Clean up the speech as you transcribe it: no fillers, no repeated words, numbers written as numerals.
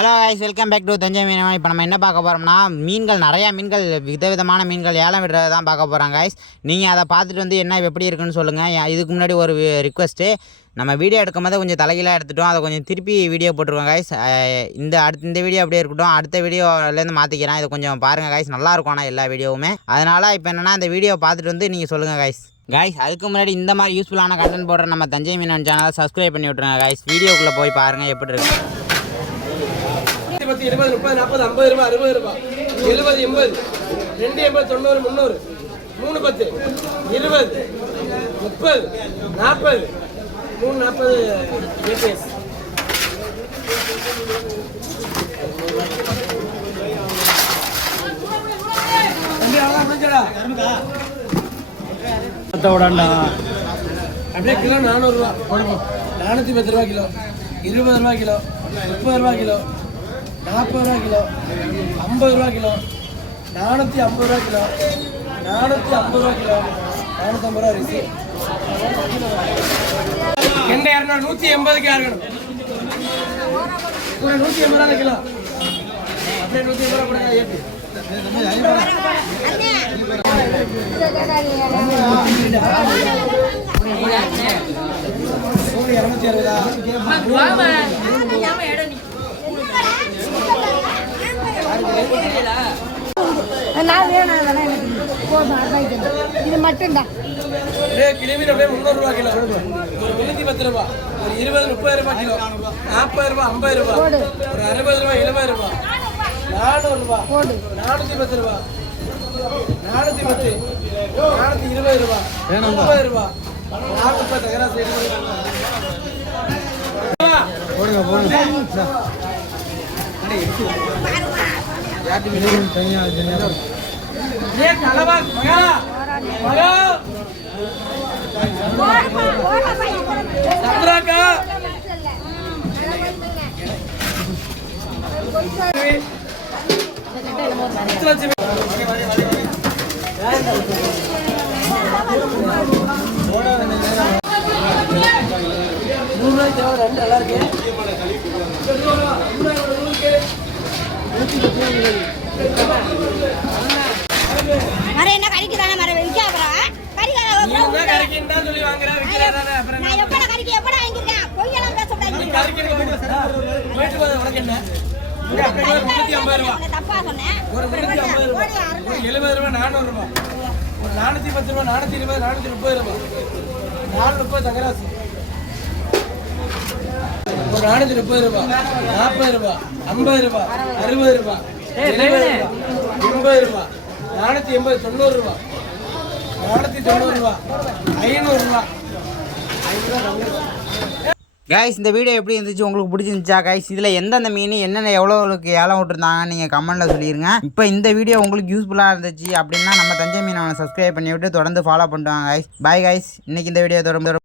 Hello guys, welcome back to Thanjai Meenavan. இப்போ நம்ம என்ன பார்க்க போகிறோம்னா, நிறையா மீன்கள் விதவிதமான மீன்கள் ஏலம் விடுறதை தான் பார்க்க போகிறாங்க கைஸ். நீங்கள் அதை பார்த்துட்டு வந்து என்ன எப்படி இருக்குன்னு சொல்லுங்கள். இதுக்கு முன்னாடி ஒரு ரிக்வெஸ்ட்டு, நம்ம வீடியோ எடுக்கும் போது கொஞ்சம் தலைகீழாக எடுத்துட்டோம், அதை கொஞ்சம் திருப்பி வீடியோ போட்டுருவோம் கைஸ். இந்த வீடியோ அப்படியே இருக்கட்டும், அடுத்த வீடியோலேருந்து மாற்றிக்கிறேன். இதை கொஞ்சம் பாருங்கள் கைஸ், நல்லாயிருக்கும் ஆனால் எல்லா வீடியோவுமே. அதனால் இப்போ என்னென்னா இந்த வீடியோ பார்த்துட்டு வந்து நீங்கள் சொல்லுங்கள் கைஸ். அதுக்கு முன்னாடி இந்த மாதிரி யூஸ்ஃபுல்லான கண்டென்ட் போடுற நம்ம தஞ்சை மீனவன் சேனலை சப்ஸ்கிரைப் பண்ணி விட்ருங்க கைஸ். வீடியோக்குள்ளே போய் பாருங்கள் எப்படி இருக்கு. 20, 20, 30, 40, 50 ரூபா, 60 ரூபா, 70, 80, 280, 90, 300, 310, 20, 30, 40, 340 APS. அப்படியே கிலோ 400 ரூபா, 410 ரூபா கிலோ, 20 ரூபா கிலோ, 30 ரூபா கிலோ, 40 ரூபா கிலோ, 50 ரூபா கிலோ, 450 ரூபா கிலோ, 450 ரூபா கிலோ, 450 ரூபா ரிசி. கெண்டை 180க்கு யாருக்கணும்? 180 ரூபா கிலோ, அப்படியே 180 ரூபா கூட ஏற்றி. சூடு 260. இது மட்டும்தான் கிலோமீட்டர் 300 ரூபா கிலோ, ஒரு 310 ரூபா, ஒரு 20, 30 ரூபா கிலோ, 40 ரூபா, 50 ரூபா, ஒரு 60 ரூபா, 70 ரூபா, 400 ரூபா, 410 ரூபா, 410, 420 ரூபா, 50 ரூபா, 430 தகராசு போடுங்க போடுங்க. நல்லா இருக்கு. என்ன கறிக்குதானே மர விற்காதா சொல்லி வாங்குறேன். நான் எப்படா கறிக்கு எப்படா வாங்கிருக்கேன்? பொய்யெல்லாம் பேசக்கூடாது. உனக்கு என்ன? 350 ரூபா, தப்பா சொன்னேன். ஒரு 350 ரூபா, ஒரு 70 ரூபா, 400 ரூபா, ஒரு 410 ரூபா, 420, 430 ரூபா, 430 தகராசு, ஒரு 430 ரூபா, 40 ரூபா, 50 ரூபா, 60 ரூபா, 70 ரூபா, 80 ரூபா, 480, 90 ரூபா, 490 ரூபா, 500 ரூபா. கைஸ், இந்த வீடியோ எப்படி இருந்துச்சு, உங்களுக்கு பிடிச்சிருந்துச்சா கைஸ்? இதில் எந்தெந்த மீன் என்னென்ன எவ்வளோக்கு ஏலம் விட்டுருந்தாங்க நீங்கள் கமெண்ட்டில் சொல்லிடுங்க. இப்போ இந்த வீடியோ உங்களுக்கு யூஸ்ஃபுல்லாக இருந்துச்சு அப்படின்னா நம்ம தஞ்சை மீனவனை சப்ஸ்கிரைப் பண்ணி விட்டு தொடர்ந்து ஃபாலோ பண்ணுவாங்க கைஸ். பாய் கைஸ், இன்றைக்கி இந்த வீடியோ தொடர்ந்து